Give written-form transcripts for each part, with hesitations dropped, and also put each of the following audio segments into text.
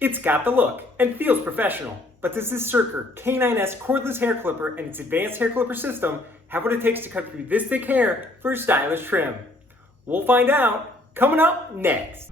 It's got the look and feels professional, but does this Surker K9S cordless hair clipper and its advanced hair clipper system have what it takes to cut through this thick hair for a stylish trim? We'll find out coming up next.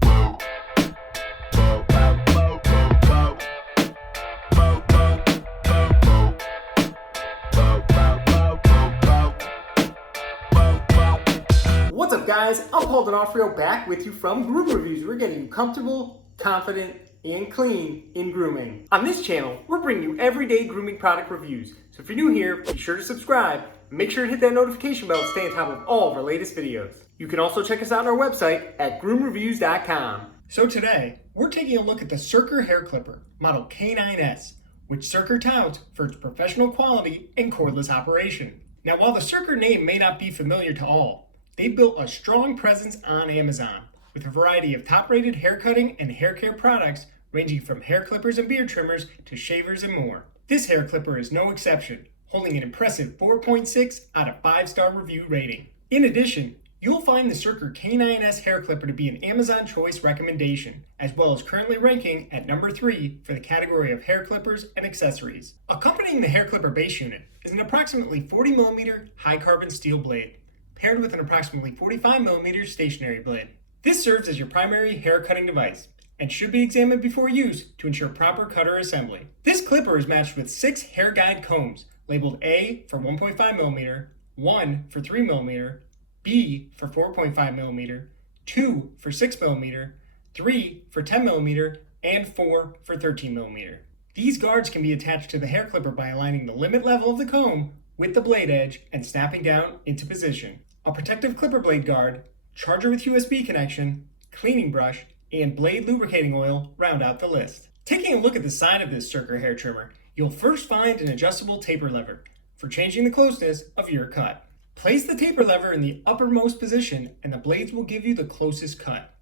What's up, guys? I'm Paul D'Onofrio back with you from Groom Reviews. We're getting you comfortable, confident, and clean in grooming. On this channel, we're bringing you everyday grooming product reviews. So if you're new here, be sure to subscribe and make sure to hit that notification bell to stay on top of all of our latest videos. You can also check us out on our website at GroomReviews.com. So today, we're taking a look at the Surker Hair Clipper, model K9S, which Surker touts for its professional quality and cordless operation. Now, while the Surker name may not be familiar to all, they built a strong presence on Amazon with a variety of top-rated hair cutting and hair care products ranging from hair clippers and beard trimmers to shavers and more. This hair clipper is no exception, holding an impressive 4.6 out of 5-star review rating. In addition, you'll find the Surker K9S hair clipper to be an Amazon Choice recommendation, as well as currently ranking at number 3 for the category of hair clippers and accessories. Accompanying the hair clipper base unit is an approximately 40mm high-carbon steel blade, paired with an approximately 45mm stationary blade. This serves as your primary hair cutting device and should be examined before use to ensure proper cutter assembly. This clipper is matched with 6 hair guide combs labeled A for 1.5mm, 1 for 3mm, B for 4.5mm, 2 for 6mm, 3 for 10mm, and 4 for 13mm. These guards can be attached to the hair clipper by aligning the limit level of the comb with the blade edge and snapping down into position. A protective clipper blade guard, charger with USB connection, cleaning brush, and blade lubricating oil round out the list. Taking a look at the side of this Surker hair trimmer, you'll first find an adjustable taper lever for changing the closeness of your cut. Place the taper lever in the uppermost position and the blades will give you the closest cut.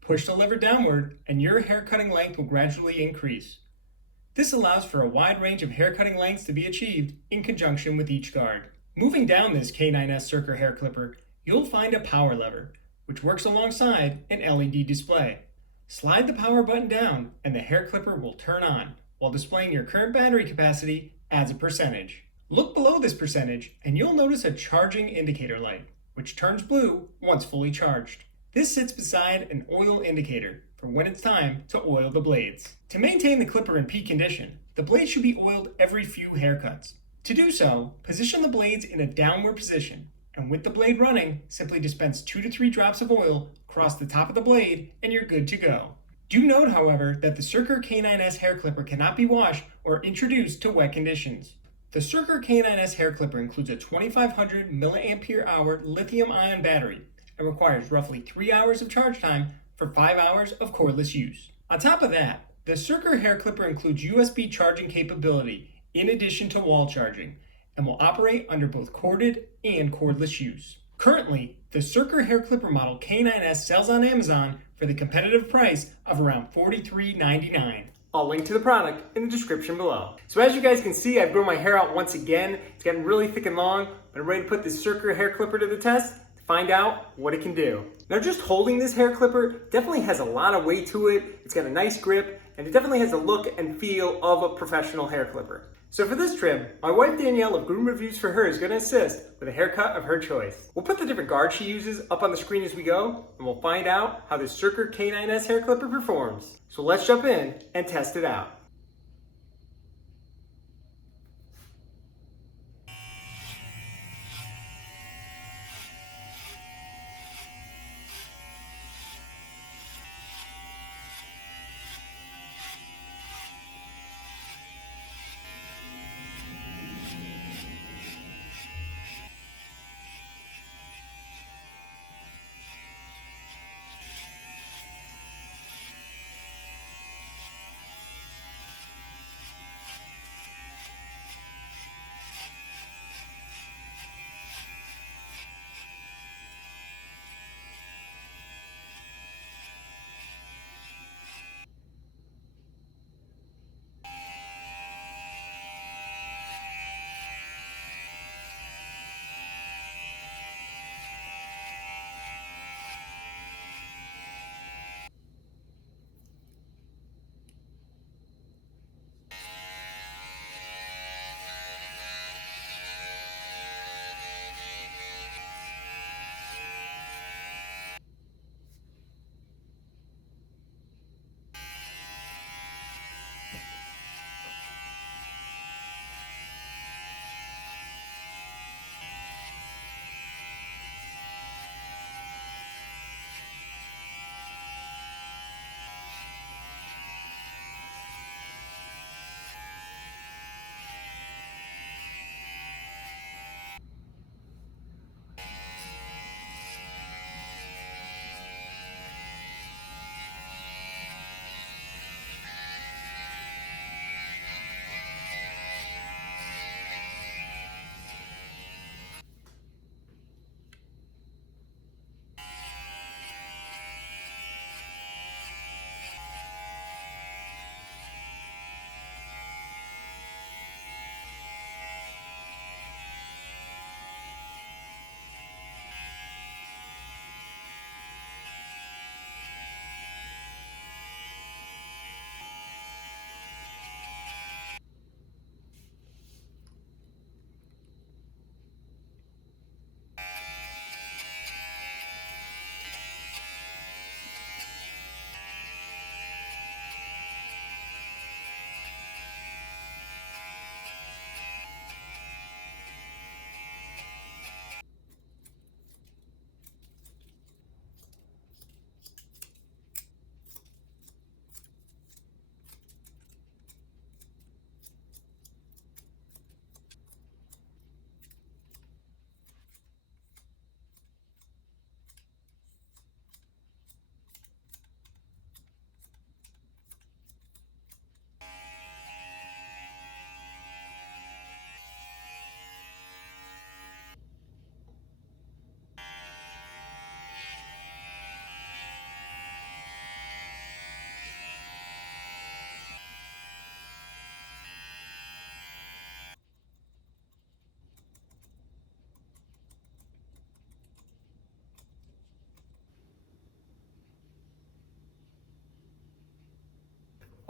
Push the lever downward and your hair cutting length will gradually increase. This allows for a wide range of hair cutting lengths to be achieved in conjunction with each guard. Moving down this K9S Surker hair clipper, you'll find a power lever, which works alongside an LED display. Slide the power button down and the hair clipper will turn on, while displaying your current battery capacity as a percentage. Look below this percentage and you'll notice a charging indicator light, which turns blue once fully charged. This sits beside an oil indicator for when it's time to oil the blades. To maintain the clipper in peak condition, the blades should be oiled every few haircuts. To do so, position the blades in a downward position, and with the blade running, simply dispense 2 to 3 drops of oil across the top of the blade and you're good to go. Do note, however, that the Surker K9S hair clipper cannot be washed or introduced to wet conditions. The Surker K9S hair clipper includes a 2500 mAh lithium-ion battery and requires roughly 3 hours of charge time for 5 hours of cordless use. On top of that, the Surker hair clipper includes USB charging capability in addition to wall charging and will operate under both corded and cordless use. Currently, the Surker hair clipper model K9S sells on Amazon for the competitive price of around $43.99. I'll link to the product in the description below. So as you guys can see, I've grown my hair out once again. It's getting really thick and long, but I'm ready to put this Surker hair clipper to the test to find out what it can do. Now, just holding this hair clipper definitely has a lot of weight to it. It's got a nice grip, and it definitely has the look and feel of a professional hair clipper. So for this trim, my wife Danielle of Groom Reviews For Her is going to assist with a haircut of her choice. We'll put the different guards she uses up on the screen as we go, and we'll find out how this Surker K9S hair clipper performs. So let's jump in and test it out.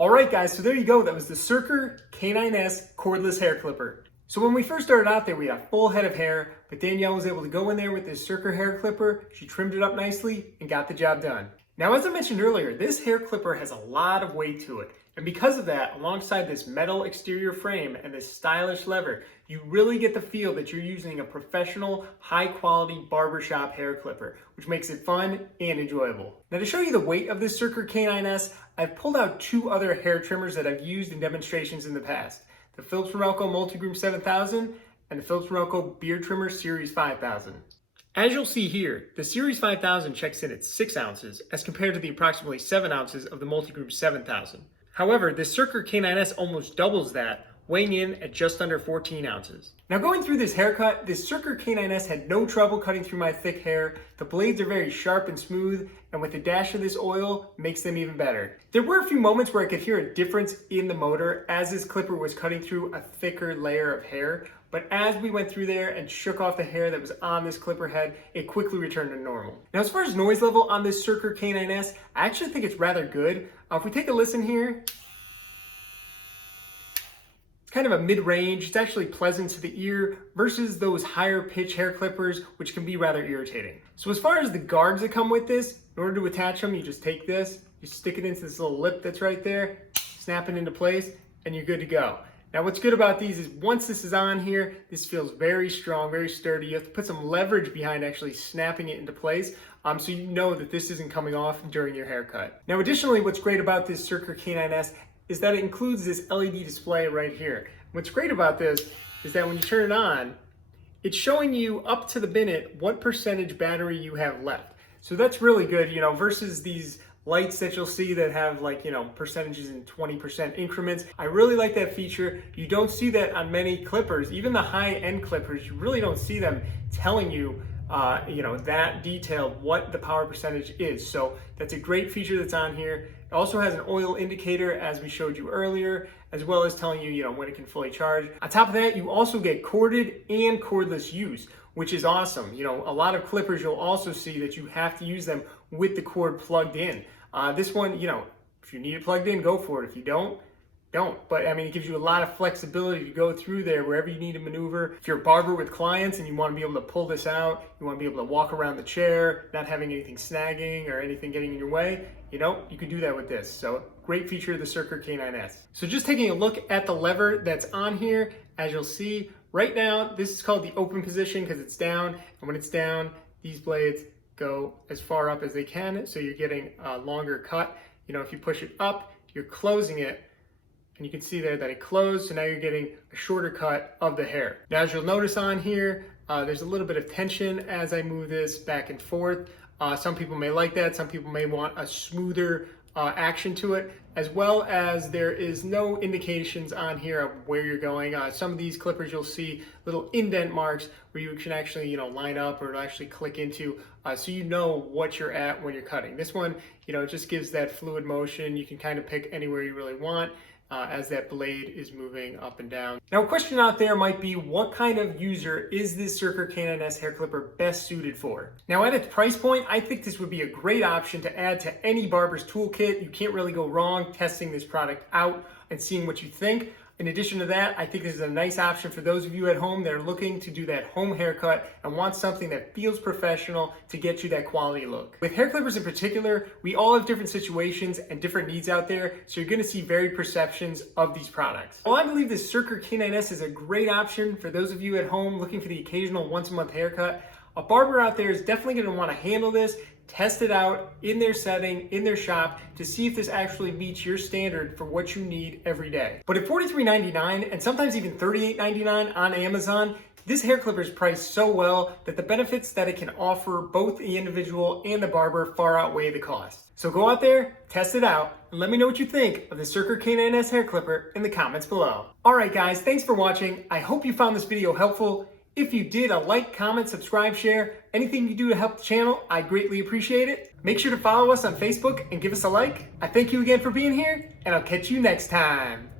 Alright guys, so there you go. That was the Surker K9S Cordless Hair Clipper. So when we first started out there, we had a full head of hair, but Danielle was able to go in there with this Surker Hair Clipper. She trimmed it up nicely and got the job done. Now, as I mentioned earlier, this hair clipper has a lot of weight to it. And because of that, alongside this metal exterior frame and this stylish lever, you really get the feel that you're using a professional, high-quality barbershop hair clipper, which makes it fun and enjoyable. Now, to show you the weight of this Surker K9S, I've pulled out two other hair trimmers that I've used in demonstrations in the past. The Philips Morelco Multigroom 7000 and the Philips Morelco Beard Trimmer Series 5000. As you'll see here, the Series 5000 checks in at 6 ounces as compared to the approximately 7 ounces of the Multigroom 7000. However, this Surker K9S almost doubles that, weighing in at just under 14 ounces. Now going through this haircut, this Surker K9S had no trouble cutting through my thick hair. The blades are very sharp and smooth, and with a dash of this oil, makes them even better. There were a few moments where I could hear a difference in the motor as this clipper was cutting through a thicker layer of hair, but as we went through there and shook off the hair that was on this clipper head, it quickly returned to normal. Now as far as noise level on this Surker K9S, I actually think it's rather good. If we take a listen here, kind of a mid-range. It's actually pleasant to the ear versus those higher pitch hair clippers, which can be rather irritating. So as far as the guards that come with this, in order to attach them, you just take this, you stick it into this little lip that's right there, snap it into place, and you're good to go. Now what's good about these is once this is on here, this feels very strong, very sturdy. You have to put some leverage behind actually snapping it into place, so you know that this isn't coming off during your haircut. Now additionally, what's great about this Surker K9S is that it includes this LED display right here. What's great about this is that when you turn it on, it's showing you up to the minute what percentage battery you have left. So that's really good, you know, versus these lights that you'll see that have like, you know, percentages in 20% increments. I really like that feature. You don't see that on many clippers, even the high-end clippers, you really don't see them telling you that detailed what the power percentage is. So that's a great feature that's on here. It also has an oil indicator, as we showed you earlier, as well as telling you, when it can fully charge. On top of that, you also get corded and cordless use, which is awesome. A lot of clippers, you'll also see that you have to use them with the cord plugged in. This one, if you need it plugged in, go for it. If you don't. But I mean, it gives you a lot of flexibility to go through there wherever you need to maneuver. If you're a barber with clients and you want to be able to pull this out, you want to be able to walk around the chair, not having anything snagging or anything getting in your way, you can do that with this. So great feature of the Surker K9S. So just taking a look at the lever that's on here, as you'll see right now, this is called the open position because it's down. And when it's down, these blades go as far up as they can. So you're getting a longer cut. If you push it up, you're closing it. And you can see there that it closed, so now you're getting a shorter cut of the hair. Now, as you'll notice on here, there's a little bit of tension as I move this back and forth. Some people may like that. Some people may want a smoother action to it, as well as there is no indications on here of where you're going. Some of these clippers, you'll see little indent marks where you can actually, line up or actually click into, so you know what you're at when you're cutting. This one, it just gives that fluid motion. You can kind of pick anywhere you really want. As that blade is moving up and down. Now, a question out there might be, what kind of user is this Surker K9S hair clipper best suited for? Now, at its price point, I think this would be a great option to add to any barber's toolkit. You can't really go wrong testing this product out and seeing what you think. In addition to that, I think this is a nice option for those of you at home that are looking to do that home haircut and want something that feels professional to get you that quality look. With hair clippers in particular, we all have different situations and different needs out there, so you're gonna see varied perceptions of these products. While I believe this Surker K9S is a great option for those of you at home looking for the occasional once-a-month haircut, a barber out there is definitely gonna wanna handle this, test it out in their setting, in their shop, to see if this actually meets your standard for what you need every day. But at $43.99 and sometimes even $38.99 on Amazon, this hair clipper is priced so well that the benefits that it can offer both the individual and the barber far outweigh the cost. So go out there, test it out, and let me know what you think of the Surker K9S hair clipper in the comments below. Alright guys, thanks for watching. I hope you found this video helpful. If you did, a like, comment, subscribe, share. Anything you do to help the channel, I greatly appreciate it. Make sure to follow us on Facebook and give us a like. I thank you again for being here, and I'll catch you next time.